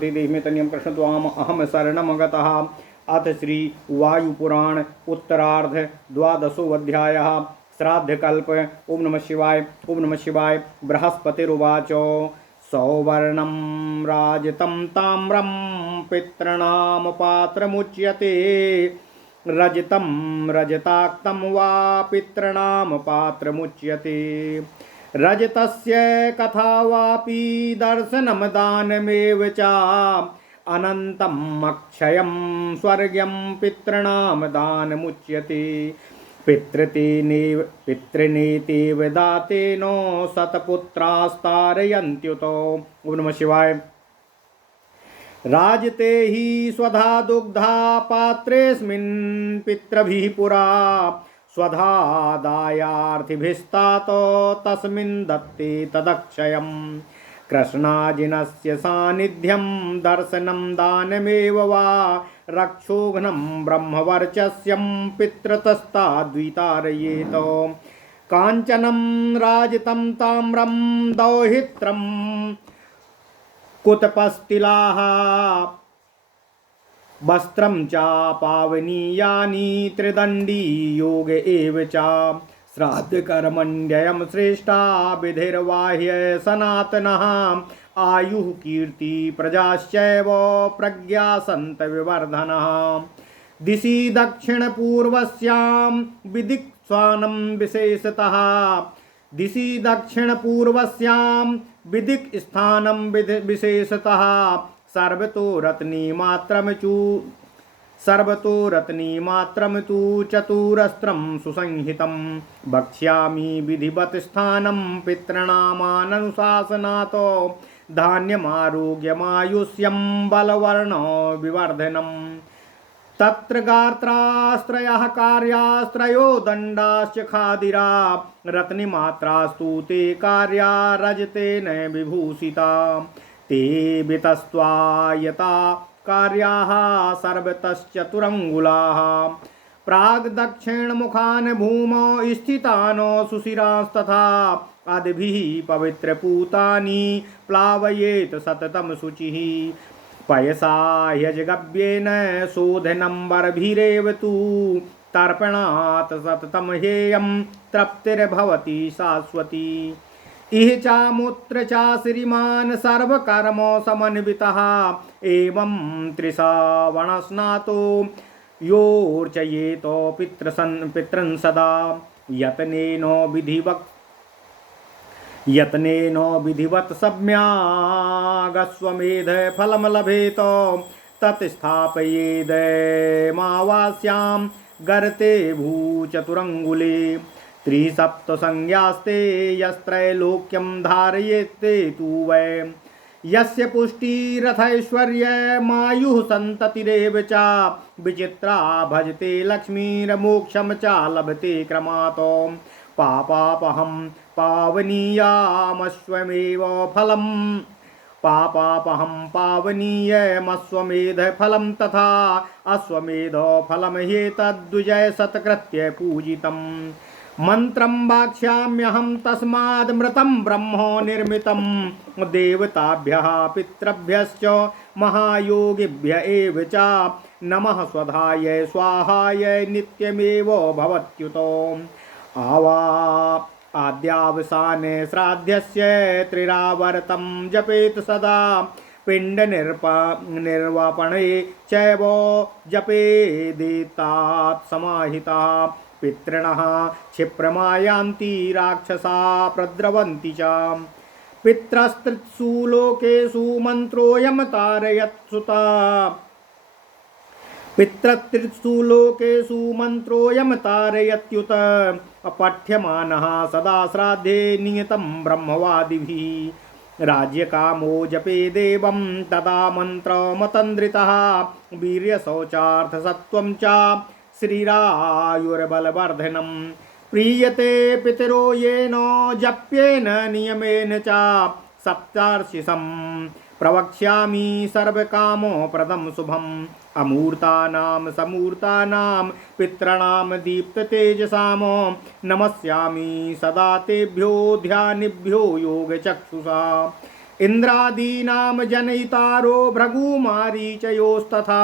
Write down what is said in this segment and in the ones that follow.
देहिमेतन्यं कृष्णत्वाम् अहम शरणं गतः। अथ श्री वायुपुराण उत्तरार्ध द्वादशोऽध्यायः श्राद्धकल्प। ओम नमः शिवाय। ओम नमः शिवाय। बृहस्पतिरुवाच सौवर्णं राजतं ताम्रं पितॄणां पात्रमुच्यते। रजतं रजताक्तं वा पितॄणां पात्रमुच्यते। रजतस्य कथा वापि दर्शनं दानमेव च। अनन्तम् अक्षयं स्वर्गं पितॄणां दानमुच्यते। पितृनेतेव दातेनो शतपुत्रास्तारयन्त्युतो। ओम नमः शिवाय। राजते हि स्वधा दुग्धा पात्रेऽस्मिन् पितृभिः पुरा। स्वधादायार्थिभिस्तातो तस्मिन् दत्ते तदक्षयम्। कृष्णाजिनस्य सान्निध्यं दर्शनं दानमेव वा। रक्षोघ्नं ब्रह्मवर्चस्यं पितृतस्ताद्वितारयेत। काञ्चनं राजितं ताम्रं दौहित्रं कुतपस्तिलाः। वस्त्रं च पावनीयानि त्रिदण्डी योग एव च। श्राद्धकर्मण्ययं श्रेष्ठा विधिर्बाह्य सनातनः। आयुः कीर्ति प्रजाश्चैव प्रज्ञा सन्त विवर्धनः। दिशि दक्षिणपूर्वस्यां विदिक् विशेषतः। दिशि दक्षिणपूर्वस्यां विदिक् स्थानं विशेषतः। सर्वतो रत्नीमात्रं तु चतुरस्त्रं सुसंहितं। वक्ष्यामि विधिवत् स्थानं पितॄणामाननुशासनात्। धान्यमारोग्यमायुष्यं बलवर्णो विवर्धनम्। तत्र गात्रास्त्रयः कार्यास्त्रयो दण्डाश्च खादिरा। रत्निमात्रास्तु ते कार्या रजतेन विभूषिता। ते वितस्त्वायता कार्याः सर्वतश्चतुरङ्गुलाः। प्राग्दक्षिणमुखान् भूमौ स्थितान् सुशिरास्तथा। अद्भिः पवित्रपूतानि प्लावयेत् सततं शुचिः। पयसा ह्यजगव्येन शोधनम्बरभिरेव तु। तर्पणात् सततं हेयं तृप्तिर्भवति शाश्वती। इह चामुत्र च श्रीमान् सर्वकर्म समन्वितः। एवं त्रिश्रावणस्नातो योऽर्चयेत पितॄन् सदा। यत्नेन विधिवत् सम्यागस्वमेध फलं लभेत। तत् स्थापयेदमावास्यां गर्ते भूचतुरङ्गुले। त्रिसप्तसंज्ञास्ते यस्त्रैलोक्यं धारयेत्ते तु वै। यस्य पुष्टिरथैश्वर्यमायुः सन्ततिरेव च। विचित्रा भजते लक्ष्मीर्मोक्षं च लभते क्रमात्। पापापहं पावनीयमश्वमेव फलं तथा। अश्वमेधफलं ह्येतद्विजय सत्कृत्य पूजितम्। मन्त्रं वाक्ष्याम्यहं तस्मादमृतं ब्रह्मो निर्मितं। देवताभ्यः पितृभ्यश्च महायोगिभ्य एव च। नमः स्वधाय स्वाहाय नित्यमेव भवत्युतो। आद्यावसाने श्राद्धस्य त्रिरावर्तं जपेत् सदा। पिण्डनिर्वापणे चैव जपेदेतात् समाहितः। पितॄणः क्षिप्रमायान्ति राक्षसा प्रद्रवन्ति च। पितृस्त्रिषु लोकेषु मन्त्रोऽयं तारयत्सुता। पितृत्रिषु लोकेषु मन्त्रोऽयं तारयत्युत। अपठ्यमानः सदा श्राद्धे नियतं ब्रह्मवादिभिः। राज्यकामो जपे देवं तदा मन्त्रमतन्द्रितः। वीर्यशौचार्थसत्त्वं च श्रीरायुर्बलवर्धनम्। प्रीयते पितरो येन जप्येन नियमेन च। सप्तार्षिषं प्रवक्ष्यामि सर्वकामप्रदं शुभम्। अमूर्तानां समूर्तानां पितॄणां दीप्ततेजसां। नमस्यामि सदा तेभ्यो ध्यानिभ्यो योगचक्षुषा। इंद्रादीनां जनयितारो भृगुमारीचयोस्तथा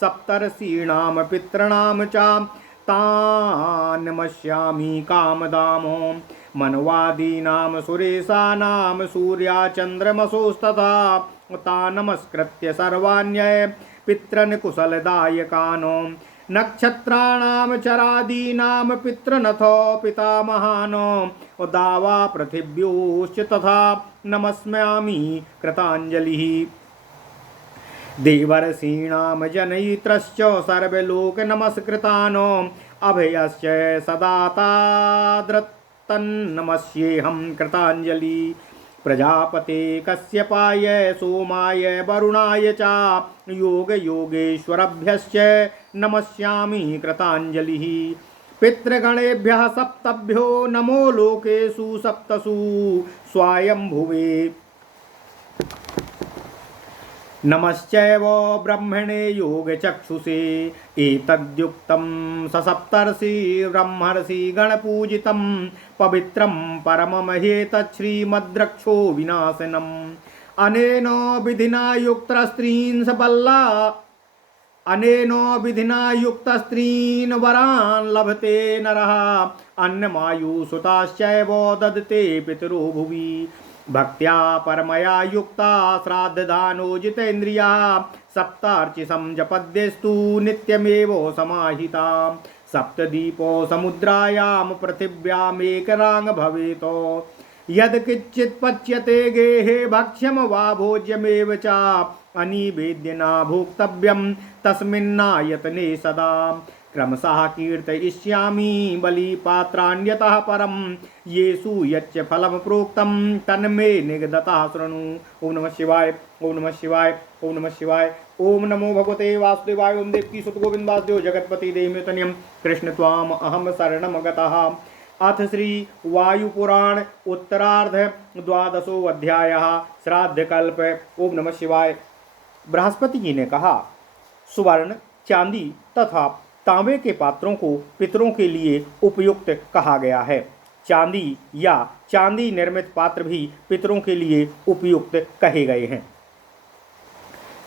सप्तर्षीणां पितॄणां च तान् नमस्यामि कामदामो मनवादीनां सुरेशानां सूर्याचन्द्रमसोस्तथा तान् नमस्कृत्य सर्वाण्य पितॄन् कुशलदायकान् नक्षत्राणां चरादीनां पितृनथो पितामहान् दावा पृथिव्योश्च तथा नमस्यामि कृताञ्जलिः देवर्षीणां जनयित्रश्च सर्वलोक नमस्कृतान् अभयश्च सदा तादृतन्नमस्येऽहं कृताञ्जलि प्रजापते कश्यपाय सोमाय वरुणाय च योग योगेश्वरभ्यश्च नमस्यामि कृताञ्जलिः पितृगणेभ्यः सप्तभ्यो नमो लोकेषु सप्तसु स्वायंभुवे नमश्चैव ब्रह्मणे योगचक्षुषे एतद्युक्तं ससप्तर्षि ब्रह्मर्षि गणपूजितं पवित्रं परममहेतत् श्रीमद्रक्षो विनाशनम् अनेन विधिना युक्तस्त्रीन् सबल्ला अनेन विधिना युक्तस्त्रीन् वरान् लभते नरः अन्नमायुसुताश्चैव ददते पितरो भुवि भक्त्या परमया युक्ता श्राद्धदानो जितेन्द्रिया सप्तार्चिसं जपद्यस्तु नित्यमेव समाहिता सप्तदीपो समुद्रायां पृथिव्यामेकराङ् भवेत् यद्किञ्चित् पच्यते गेहे भक्ष्यं वा भोज्यमेव च अनिवेद्यना भोक्तव्यं तस्मिन्नायतने सदा क्रमशः कीर्तयिष्यामि बलिपात्राण्यतः परं येषु यच्च फलं प्रोक्तं तन्मे निगदतः शृणु। ओम नमः शिवाय, ओम नमः शिवाय, ओम नमः शिवाय। ओम नमो भगवते वासुदेवाय। ओम देवकी सुत गोविंद वासुदेव जगतपति देवतनियम कृष्ण त्वाम अहम शरणम गतः। अथ श्री वायुपुराण उत्तरार्ध द्वादशो अध्यायः श्राद्धकल्प। ओम नमः शिवाय। बृहस्पति जी ने कहा, सुवर्ण, चांदी तथा तांबे के पात्रों को पितरों के लिए उपयुक्त कहा गया है। चांदी या चांदी निर्मित पात्र भी पितरों के लिए उपयुक्त कहे गए हैं।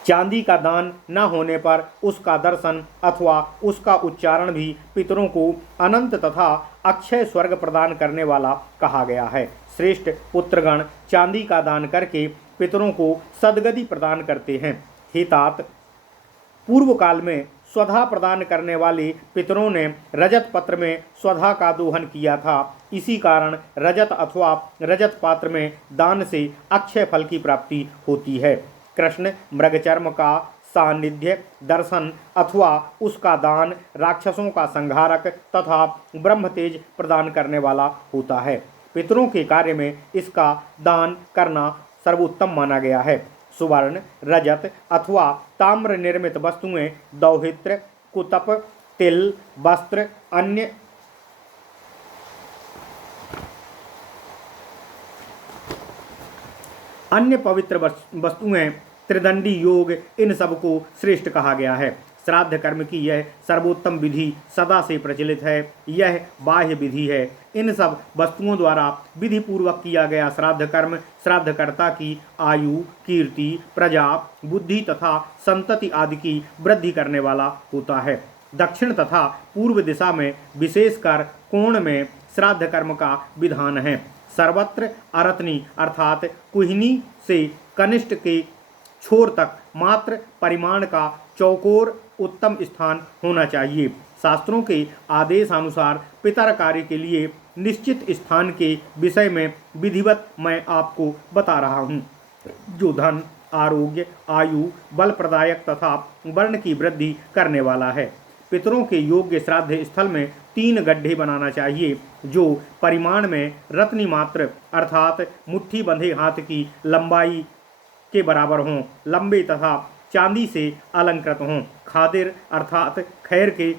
चांदी का दान न होने पर उसका दर्शन अथवा उसका उच्चारण भी पितरों को अनंत तथा अक्षय स्वर्ग प्रदान करने वाला कहा गया है। श्रेष्ठ पुत्रगण चांदी का दान करके पितरों को सद्गति प्रदान करते हैं। हे तात, पूर्व काल में स्वधा प्रदान करने वाले पितरों ने रजत पत्र में स्वधा का दोहन किया था। इसी कारण रजत अथवा रजत पात्र में दान से अक्षय फल की प्राप्ति होती है। कृष्ण मृगचर्म का सानिध्य दर्शन अथवा उसका दान राक्षसों का संहारक तथा ब्रह्म तेज प्रदान करने वाला होता है। पितरों के कार्य में इसका दान करना सर्वोत्तम माना गया है। सुवर्ण, रजत अथवा ताम्र निर्मित वस्तुएं दौहित्र, कुतप, तिल, वस्त्र, अन्य पवित्र वस्तुएं, त्रिदंडी योग, इन सब को श्रेष्ठ कहा गया है। श्राद्ध कर्म की यह सर्वोत्तम विधि सदा से प्रचलित है। यह बाह्य विधि है। इन सब वस्तुओं द्वारा विधि पूर्वक किया गया श्राद्ध कर्म श्राद्धकर्ता की आयु, कीर्ति, प्रजा, बुद्धि तथा संतति आदि की वृद्धि करने वाला होता है। दक्षिण तथा पूर्व दिशा में विशेषकर कोण में श्राद्ध कर्म का विधान है। सर्वत्र अरत्नी अर्थात कुहिनी से कनिष्ठ के छोर तक मात्र परिमाण का चौकोर उत्तम स्थान होना चाहिए। शास्त्रों के आदेशानुसार पितर कार्य के लिए निश्चित स्थान के विषय में विधिवत मैं आपको बता रहा हूँ, जो धन, आरोग्य, आयु, बल प्रदायक तथा वर्ण की वृद्धि करने वाला है। पितरों के योग्य श्राद्ध स्थल में 3 गड्ढे बनाना चाहिए, जो परिमाण में रत्नी मात्र अर्थात मुट्ठी बंधे हाथ की लंबाई के बराबर हों, लंबे तथा चांदी से अलंकृत हों। खादिर अर्थात खैर के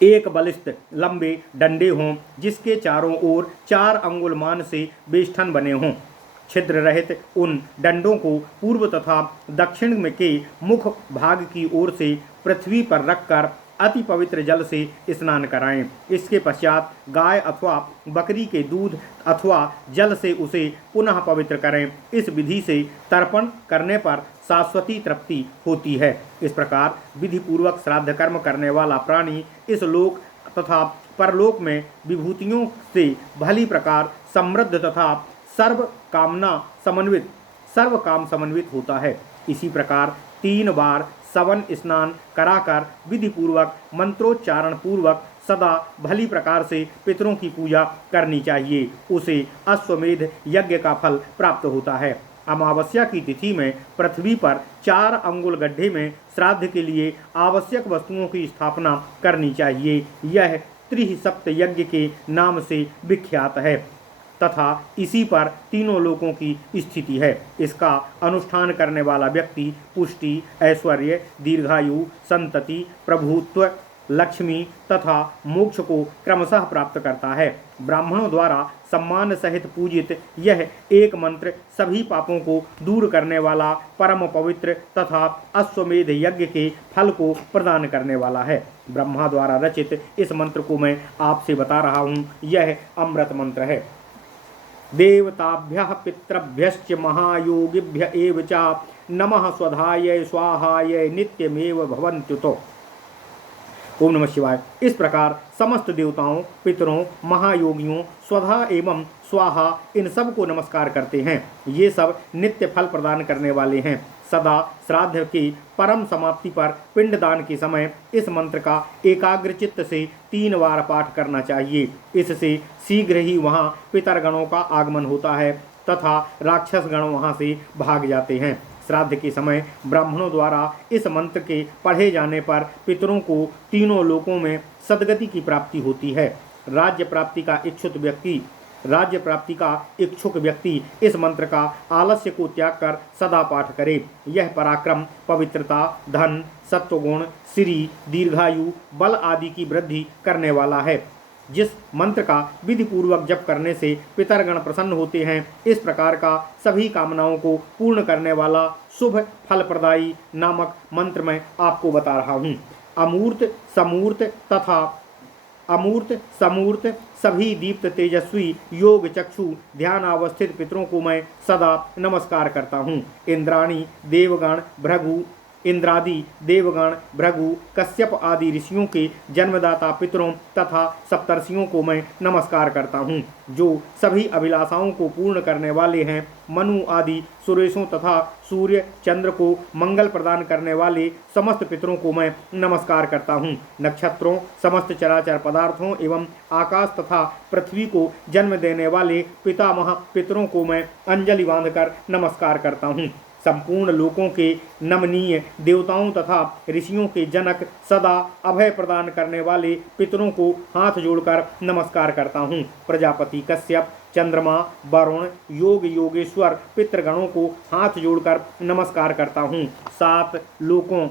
एक बलिष्ठ लंबे डंडे हों, जिसके चारों ओर 4 अंगुल मान से बेष्ठन बने हों। छिद्र रहित उन डंडों को पूर्व तथा दक्षिण में के मुख भाग की ओर से पृथ्वी पर रखकर अति पवित्र जल से स्नान कराएं। इसके पश्चात गाय अथवा बकरी के दूध अथवा जल से उसे पुनः पवित्र करें। इस विधि से तर्पण करने पर शाश्वती तृप्ति होती है। इस प्रकार विधि पूर्वक श्राद्ध कर्म करने वाला प्राणी इस लोक तथा परलोक में विभूतियों से भली प्रकार समृद्ध तथा सर्व काम समन्वित होता है। इसी प्रकार 3 बार सवन स्नान कराकर विधि पूर्वक मंत्रोच्चारण पूर्वक सदा भली प्रकार से पितरों की पूजा करनी चाहिए। उसे अश्वमेध यज्ञ का फल प्राप्त होता है। अमावस्या की तिथि में पृथ्वी पर 4 अंगुल गड्ढे में श्राद्ध के लिए आवश्यक वस्तुओं की स्थापना करनी चाहिए। यह त्रिसप्त यज्ञ के नाम से विख्यात है तथा इसी पर तीनों लोकों की स्थिति है। इसका अनुष्ठान करने वाला व्यक्ति पुष्टि, ऐश्वर्य, दीर्घायु, संतति, प्रभुत्व, लक्ष्मी तथा मोक्ष को क्रमशः प्राप्त करता है। ब्राह्मणों द्वारा सम्मान सहित पूजित यह एक मंत्र सभी पापों को दूर करने वाला, परम पवित्र तथा अश्वमेध यज्ञ के फल को प्रदान करने वाला है। ब्रह्मा द्वारा रचित इस मंत्र को मैं आपसे बता रहा हूँ। यह अमृत मंत्र है। देवताभ्यः पितृभ्यश्च महायोगिभ्य एव च नमः स्वधाय स्वाहाय नित्यमेव भवन्त्युतो। ओम नमः शिवाय। इस प्रकार समस्त देवताओं, पितरों, महायोगियों, स्वधा एवं स्वाहा इन सब को नमस्कार करते हैं। ये सब नित्य फल प्रदान करने वाले हैं। सदा श्राद्ध की परम समाप्ति पर पिंडदान के समय इस मंत्र का एकाग्रचित्त से 3 बार पाठ करना चाहिए। इससे शीघ्र ही वहाँ पितरगणों का आगमन होता है तथा राक्षस गण वहाँ से भाग जाते हैं। श्राद्ध के समय ब्राह्मणों द्वारा इस मंत्र के पढ़े जाने पर पितरों को तीनों लोकों में सद्गति की प्राप्ति होती है। राज्य प्राप्ति का इच्छुक व्यक्ति इस मंत्र का आलस्य को त्याग कर सदा पाठ करे। यह पराक्रम, पवित्रता, धन, सत्वगुण, श्री, दीर्घायु, बल आदि की वृद्धि करने वाला है। जिस मंत्र का विधि पूर्वक जप करने से पितरगण प्रसन्न होते हैं, इस प्रकार का सभी कामनाओं को पूर्ण करने वाला शुभ फलप्रदायी नामक मंत्र मैं आपको बता रहा हूँ। अमूर्त समूर्त सभी दीप्त तेजस्वी योग चक्षु ध्यान अवस्थित पितरों को मैं सदा नमस्कार करता हूँ। इंद्रादि देवगण भृगु कश्यप आदि ऋषियों के जन्मदाता पितरों तथा सप्तर्षियों को मैं नमस्कार करता हूँ, जो सभी अभिलाषाओं को पूर्ण करने वाले हैं। मनु आदि सुरेशों तथा सूर्य चंद्र को मंगल प्रदान करने वाले समस्त पितरों को मैं नमस्कार करता हूँ। नक्षत्रों, समस्त चराचर पदार्थों एवं आकाश तथा पृथ्वी को जन्म देने वाले पितामह पितरों को मैं अंजलि बांधकर नमस्कार करता हूँ। संपूर्ण लोकों के नमनीय देवताओं तथा ऋषियों के जनक सदा अभय प्रदान करने वाले पितरों को हाथ जोड़कर नमस्कार करता हूँ। प्रजापति, कश्यप, चंद्रमा, वरुण, योगेश्वर पितृगणों को हाथ जोड़कर नमस्कार करता हूँ। 7 लोकों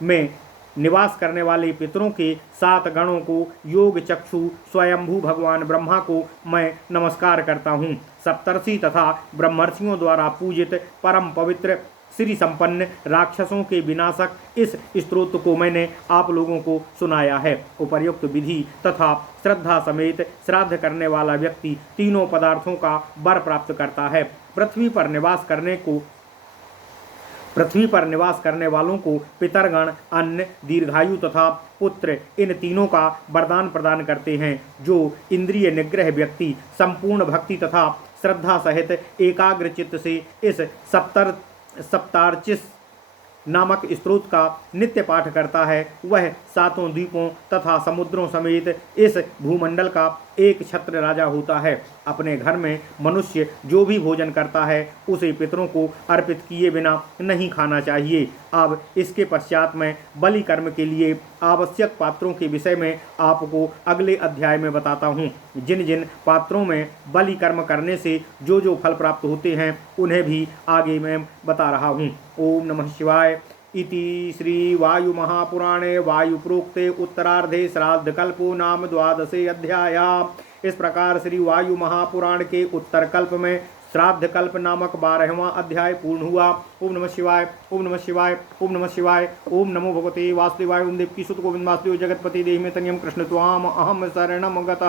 में निवास करने वाले पितरों के 7 गणों को योग चक्षु स्वयंभू भगवान ब्रह्मा को मैं नमस्कार करता हूँ। सप्तर्षि तथा ब्रह्मर्षियों द्वारा पूजित परम पवित्र श्री संपन्न राक्षसों के विनाशक इस स्तोत्र को मैंने आप लोगों को सुनाया है। उपर्युक्त विधि तथा श्रद्धा समेत श्राद्ध करने वाला व्यक्ति तीनों पदार्थों का वर प्राप्त करता है। पृथ्वी पर निवास करने वालों को पितरगण अन्न, दीर्घायु तथा पुत्र इन तीनों का वरदान प्रदान करते हैं। जो इंद्रिय निग्रह व्यक्ति संपूर्ण भक्ति तथा श्रद्धा सहित एकाग्र चित्त से इस सप्तार्चिस नामक स्तोत्र का नित्य पाठ करता है, वह 7 द्वीपों तथा समुद्रों समेत इस भूमंडल का एक छत्र राजा होता है। अपने घर में मनुष्य जो भी भोजन करता है उसे पितरों को अर्पित किए बिना नहीं खाना चाहिए। अब इसके पश्चात मैं बलि कर्म के लिए आवश्यक पात्रों के विषय में आपको अगले अध्याय में बताता हूँ। जिन जिन पात्रों में बलि कर्म करने से जो जो फल प्राप्त होते हैं उन्हें भी आगे मैं बता रहा हूँ। ओम नमः शिवाय। इति श्री वायु महापुराणे वायु प्रोक्ते उत्तरार्धे श्राद्धकल्पो नाम 12 अध्याय। इस प्रकार श्री वायु महापुराण के उत्तर कल्प में श्राद्ध कल्प नामक 12वां अध्याय पूर्ण हुआ। ओम नमः शिवाय, ओम नमः शिवाय, ओम नमः शिवाय, ओम नमो भगवते वासुदेवाय। ओम देवकी सुत गोविंद वासुदेव जगतपति देहि में तनियम कृष्ण त्वाम अहम शरणम गतः।